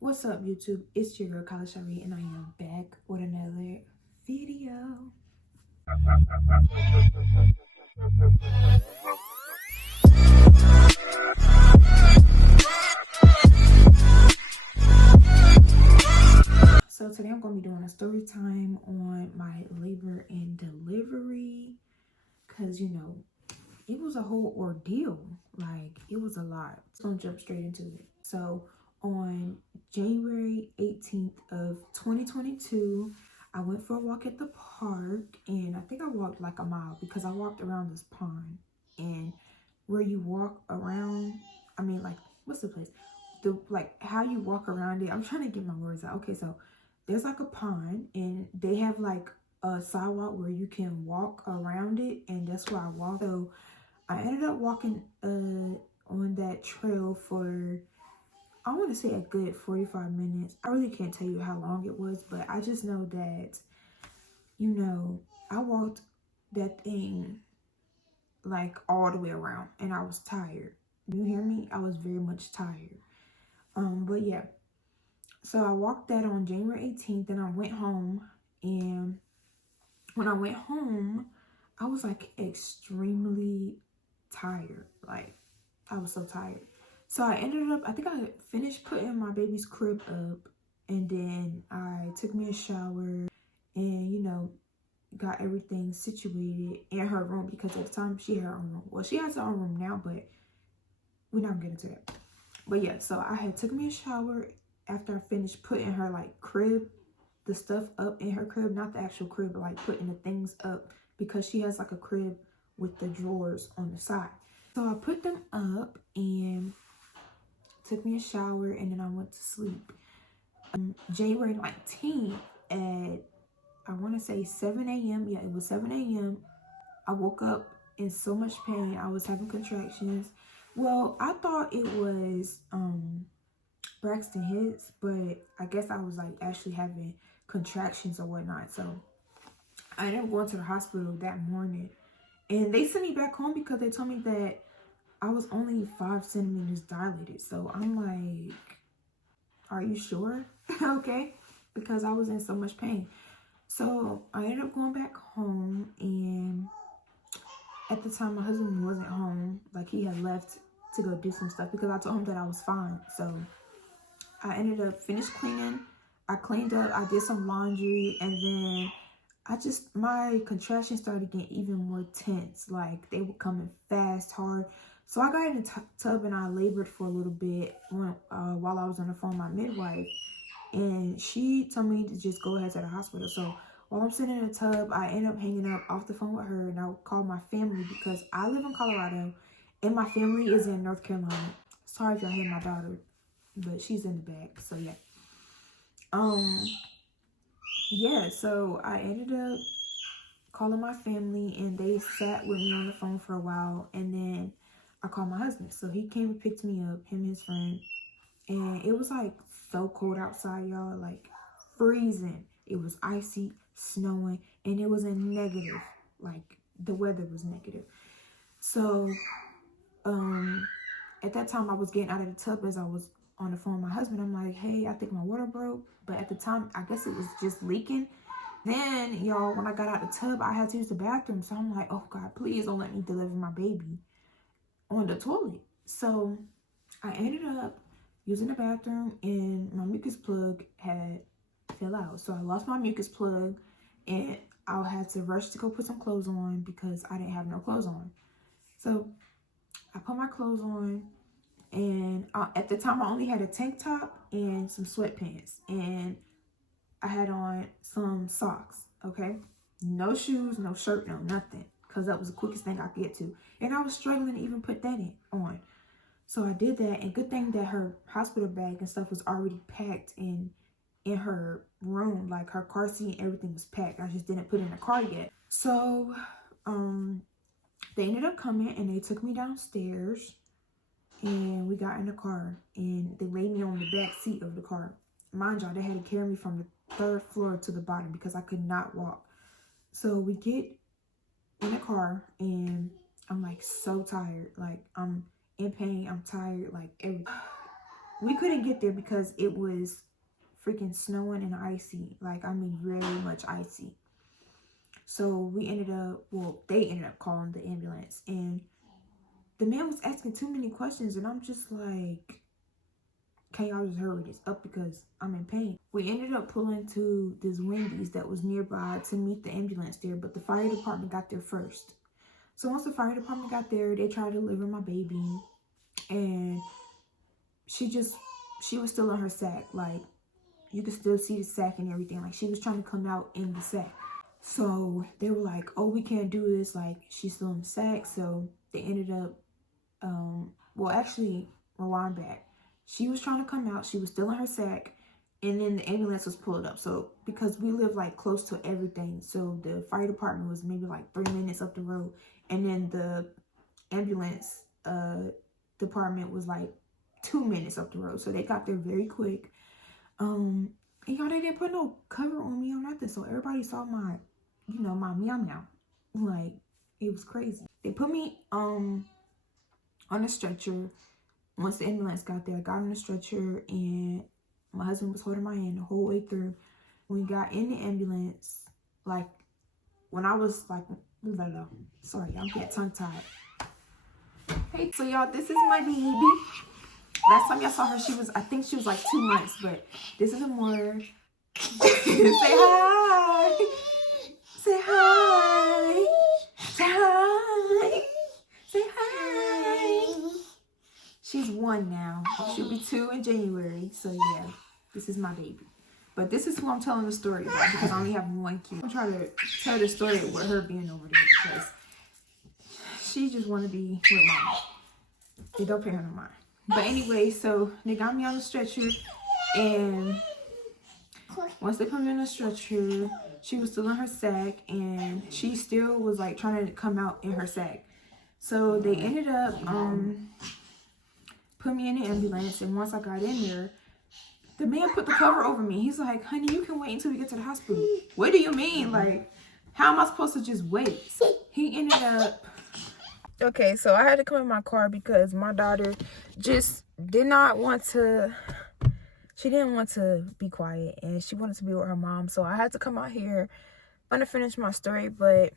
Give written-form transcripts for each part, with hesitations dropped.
What's up, YouTube? It's your girl College Shari, and I am back with another video. So today I'm going to be doing a story time on my labor and delivery, because it was a whole ordeal. Like, it was a lot. So I'm gonna jump straight into it. So on January 18th of 2022, I went for a walk at the park, and I think I walked like a mile because I walked around this pond. And where you walk around, what's the place? How you walk around it. I'm trying to get my words out. Okay, so there's like a pond, and they have like a sidewalk where you can walk around it, and that's where I walked. So I ended up walking on that trail for, I want to say, a good 45 minutes. I really can't tell you how long it was, but I just know that, I walked that thing like all the way around, and I was tired. You hear me? I was very much tired. But yeah. So I walked that on January 18th, and I went home, and when I went home, I was like extremely tired. Like, I was so tired. So I ended up, I think I finished putting my baby's crib up, and then I took me a shower and, got everything situated in her room, because at the time she had her own room. Well, she has her own room now, but we're not getting to that. But yeah, so I had took me a shower after I finished putting her like crib, the stuff up in her crib, not the actual crib, but like putting the things up, because she has like a crib with the drawers on the side. So I put them up and took me a shower, and then I went to sleep. January 19th at, I want to say 7 a.m. Yeah, it was 7 a.m. I woke up in so much pain. I was having contractions. Well, I thought it was Braxton Hicks, but I guess I was like actually having contractions or whatnot. So I ended up going to the hospital that morning, and they sent me back home because they told me that I was only 5 centimeters dilated. So I'm like, are you sure? Okay, because I was in so much pain. So I ended up going back home, and at the time my husband wasn't home. Like, he had left to go do some stuff because I told him that I was fine. So I ended up finished cleaning. I cleaned up, I did some laundry, and then my contractions started getting even more tense. Like, they were coming fast, hard. So I got in the tub and I labored for a little bit while I was on the phone with my midwife. And she told me to just go ahead to the hospital. So while I'm sitting in the tub, I end up hanging up off the phone with her, and I called my family because I live in Colorado and my family is in North Carolina. Sorry if y'all hear my daughter, but she's in the back. So yeah. Yeah, so I ended up calling my family, and they sat with me on the phone for a while, and then I called my husband. So he came and picked me up, him and his friend, and it was like so cold outside, y'all, like freezing. It was icy, snowing, and it was a negative. Like, the weather was negative. So at that time I was getting out of the tub as I was on the phone with my husband. I'm like, hey, I think my water broke. But at the time, I guess it was just leaking. Then, y'all, when I got out the tub, I had to use the bathroom. So I'm like, oh God, please don't let me deliver my baby on the toilet. So I ended up using the bathroom, and my mucus plug had fell out. So I lost my mucus plug, and I had to rush to go put some clothes on because I didn't have no clothes on. So I put my clothes on, and at the time I only had a tank top and some sweatpants, and I had on some socks. Okay, no shoes, no shirt, no nothing, because that was the quickest thing I could get to, and I was struggling to even put that on. So I did that, and good thing that her hospital bag and stuff was already packed in her room. Like, her car seat and everything was packed. I just didn't put it in the car yet. So they ended up coming, and they took me downstairs, and we got in the car, and they laid me on the back seat of the car. Mind y'all, they had to carry me from the 3rd floor to the bottom because I could not walk. So we get in the car, and I'm like so tired. Like, I'm in pain, I'm tired, like everything. we couldn't get there because it was freaking snowing and icy. Like, I mean, very much icy. So we ended up, well, they ended up calling the ambulance, and the man was asking too many questions, and I'm just like, can y'all just hurry this up because I'm in pain? We ended up pulling to this Wendy's that was nearby to meet the ambulance there, but the fire department got there first. So once the fire department got there, they tried to deliver my baby, and she was still in her sack. Like, you could still see the sack and everything. Like, she was trying to come out in the sack. So they were like, oh, we can't do this. Like, she's still in the sack. So they ended up, well, actually, rewind back. She was trying to come out. She was still in her sack. And then the ambulance was pulled up. So because we live like close to everything. So the fire department was maybe like 3 minutes up the road. And then the ambulance department was like 2 minutes up the road. So they got there very quick. And y'all, they didn't put no cover on me or nothing. So everybody saw my, you know, my meow meow. Like, it was crazy. They put me on a stretcher. Once the ambulance got there, I got on the stretcher, and my husband was holding my hand the whole way through. When we got in the ambulance, like, when I was like, sorry, I'm getting tongue tied. Hey, so y'all, this is my baby. Last time y'all saw her, I think she was like 2 months, but this is a more. Say hi. Say hi. Say hi. Say hi. She's 1 now. She'll be 2 in January. So yeah, this is my baby. But this is who I'm telling the story about because I only have 1 kid. I'm trying to tell the story with her being over there because she just want to be with mama. They don't pay her no mind. But anyway, so they got me on the stretcher, and once they put me on the stretcher, she was still in her sack, and she still was like trying to come out in her sack. So they ended up put me in the ambulance, and once I got in there, the man put the cover over me. He's like, honey, you can wait until we get to the hospital. What do you mean? Like, how am I supposed to just wait? He ended up... Okay, so I had to come in my car because my daughter just did not want to... She didn't want to be quiet, and she wanted to be with her mom. So I had to come out here. I'm going to finish my story, but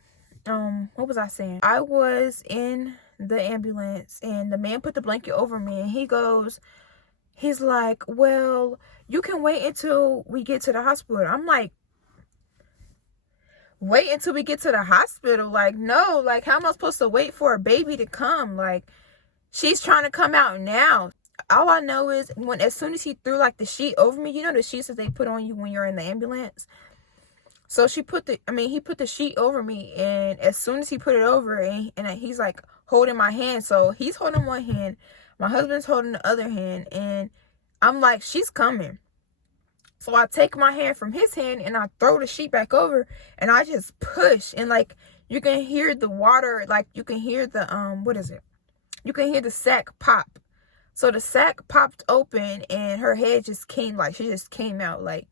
what was I saying? I was in the ambulance, and the man put the blanket over me, and he's like, well, you can wait until we get to the hospital. I'm like, wait until we get to the hospital? Like, no, like, how am I supposed to wait for a baby to come? Like, she's trying to come out now. All I know is as soon as he threw like the sheet over me, you know, the sheets that they put on you when you're in the ambulance. So he put the sheet over me, and as soon as he put it over, and he's like holding my hand. So he's holding one hand, my husband's holding the other hand, and I'm like, she's coming. So I take my hand from his hand and I throw the sheet back over, and I just push, and like, you can hear the water, like you can hear the you can hear the sack pop. So the sack popped open, and her head just came, like, she just came out, like,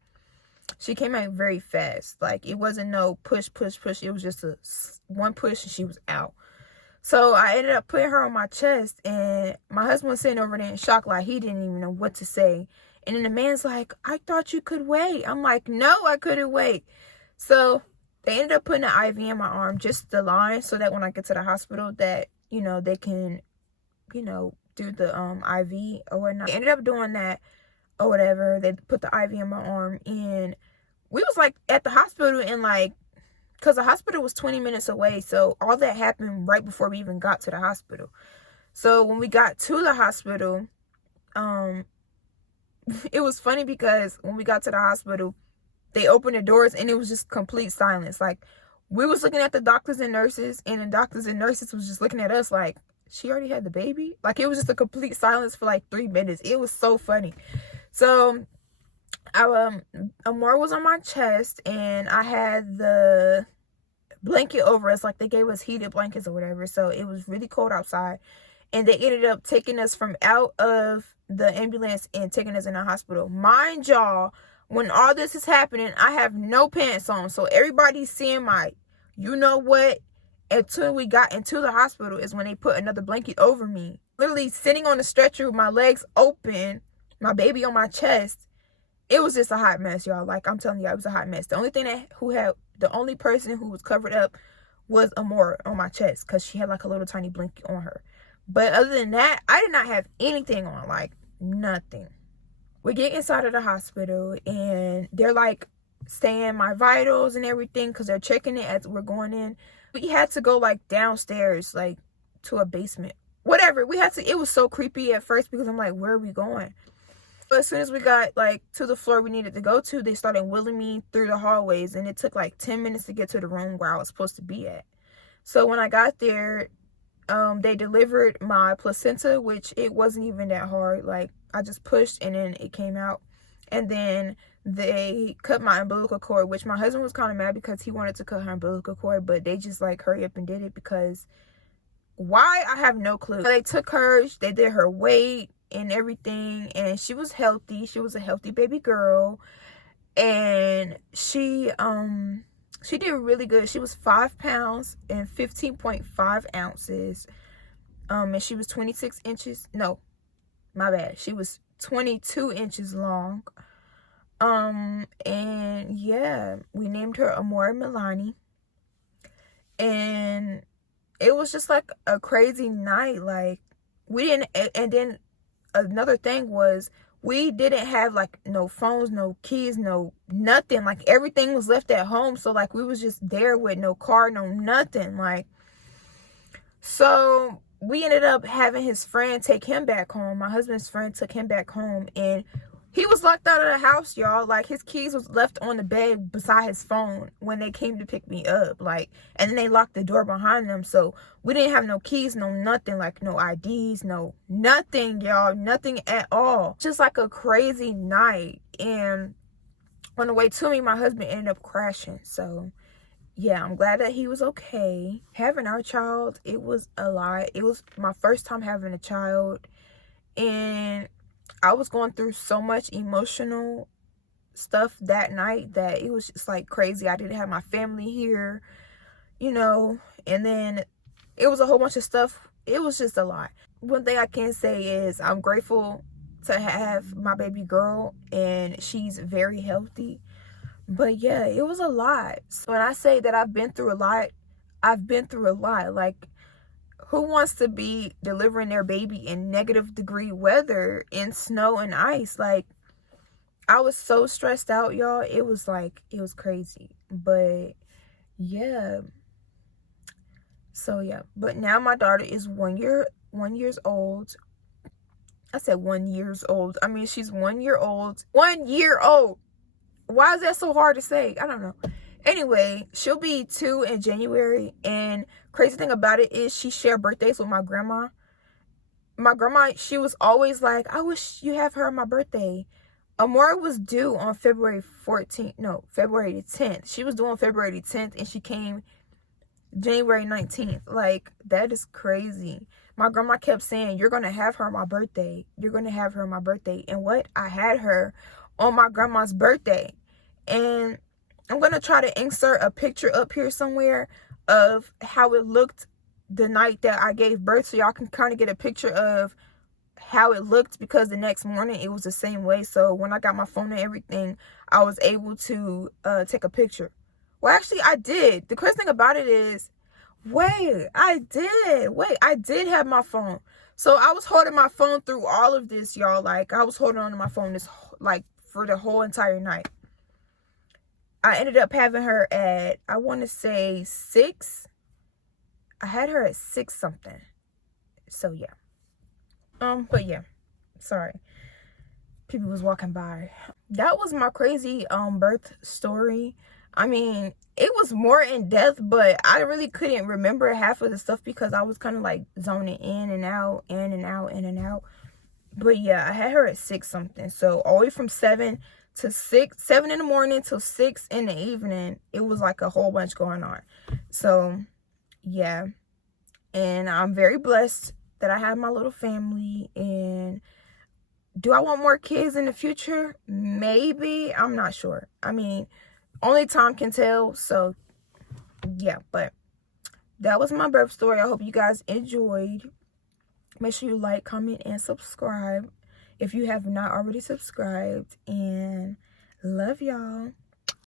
she came out very fast. Like, it wasn't no push. It was just one push, and she was out. So I ended up putting her on my chest, and my husband was sitting over there in shock, like, he didn't even know what to say. And then the man's like, I thought you could wait. I'm like, no, I couldn't wait. So they ended up putting an IV in my arm, just the line, so that when I get to the hospital that, you know, they can, you know, do the IV or whatnot. They ended up doing that or whatever. They put the IV in my arm, and we was like at the hospital, and like, because the hospital was 20 minutes away, so all that happened right before we even got to the hospital. So when we got to the hospital, it was funny because when we got to the hospital, they opened the doors, and it was just complete silence. Like, we was looking at the doctors and nurses, and the doctors and nurses was just looking at us like, she already had the baby? Like, it was just a complete silence for like 3 minutes. It was so funny. So Amor was on my chest, and I had the blanket over us. Like, they gave us heated blankets or whatever, so it was really cold outside. And they ended up taking us from out of the ambulance and taking us in the hospital. Mind y'all, when all this is happening, I have no pants on, so everybody's seeing my, you know what, until we got into the hospital is when they put another blanket over me. Literally sitting on the stretcher with my legs open, my baby on my chest. It was just a hot mess, y'all. Like, I'm telling y'all, it was a hot mess. The only person who was covered up was Amora on my chest, because she had like a little tiny blanket on her. But other than that, I did not have anything on, like nothing. We get inside of the hospital, and they're like saying my vitals and everything, because they're checking it as we're going in. We had to go like downstairs, like to a basement, whatever. It was so creepy at first, because I'm like, where are we going? But as soon as we got like to the floor we needed to go to, they started wheeling me through the hallways, and it took like 10 minutes to get to the room where I was supposed to be at. So when I got there, they delivered my placenta, which it wasn't even that hard. Like, I just pushed and then it came out. And then they cut my umbilical cord, which my husband was kind of mad because he wanted to cut her umbilical cord, but they just like hurry up and did it, because why, I have no clue. They took her, they did her weight and everything, and she was healthy. She was a healthy baby girl, and she did really good. She was 5 pounds and 15.5 ounces. And she was 26 inches. No, my bad. She was 22 inches long. And yeah, we named her Amora Milani. And it was just like a crazy night. Like, we didn't, and then another thing was, we didn't have like no phones, no keys, no nothing. Like, everything was left at home. So like, we was just there with no car, no nothing. Like, so we ended up having his friend take him back home. My husband's friend took him back home, and he was locked out of the house, y'all. Like, his keys was left on the bed beside his phone when they came to pick me up. Like, and then they locked the door behind them. So we didn't have no keys, no nothing. Like, no IDs, no nothing, y'all. Nothing at all. Just like a crazy night. And on the way to me, my husband ended up crashing. So yeah, I'm glad that he was okay. Having our child, it was a lot. It was my first time having a child, and I was going through so much emotional stuff that night that it was just like crazy. I didn't have my family here, you know, and then it was a whole bunch of stuff. It was just a lot. One thing I can say is I'm grateful to have my baby girl, and she's very healthy. But yeah, it was a lot. So when I say that I've been through a lot, I've been through a lot. Like, who wants to be delivering their baby in -degree weather, in snow and ice? Like, I was so stressed out, y'all. It was like, it was crazy. But yeah. So yeah. But now my daughter is 1 years old. I said 1 years old. I mean, she's 1 year old. 1 year old. Why is that so hard to say? I don't know. Anyway, she'll be 2 in January. And crazy thing about it is she shared birthdays with my grandma. My grandma, she was always like, I wish you have her on my birthday. Amora was due on February 14th. No, February the 10th. She was due on February the 10th, and she came January 19th. Like, that is crazy. My grandma kept saying, you're going to have her on my birthday. You're going to have her on my birthday. And what? I had her on my grandma's birthday. And I'm going to try to insert a picture up here somewhere of how it looked the night that I gave birth, so y'all can kind of get a picture of how it looked, because the next morning it was the same way. So when I got my phone and everything, I was able to take a picture. Well, actually, I did. The crazy thing about it is, I did have my phone. So I was holding my phone through all of this, y'all. Like, I was holding on to my phone like for the whole entire night. I ended up having her at, I want to say 6. I had her at 6 something. So yeah. But yeah, sorry. People was walking by. That was my crazy birth story. I mean, it was more in depth, but I really couldn't remember half of the stuff because I was kind of like zoning in and out, in and out, in and out. But yeah, I had her at 6 something. So all the way from 7 to 6, 7 in the morning till 6 in the evening, it was like a whole bunch going on. So yeah, and I'm very blessed that I have my little family. And do I want more kids in the future? Maybe. I'm not sure. I mean, only time can tell. So yeah, but that was my birth story. I hope you guys enjoyed. Make sure you like, comment, and subscribe. if you have not already subscribed. And love y'all.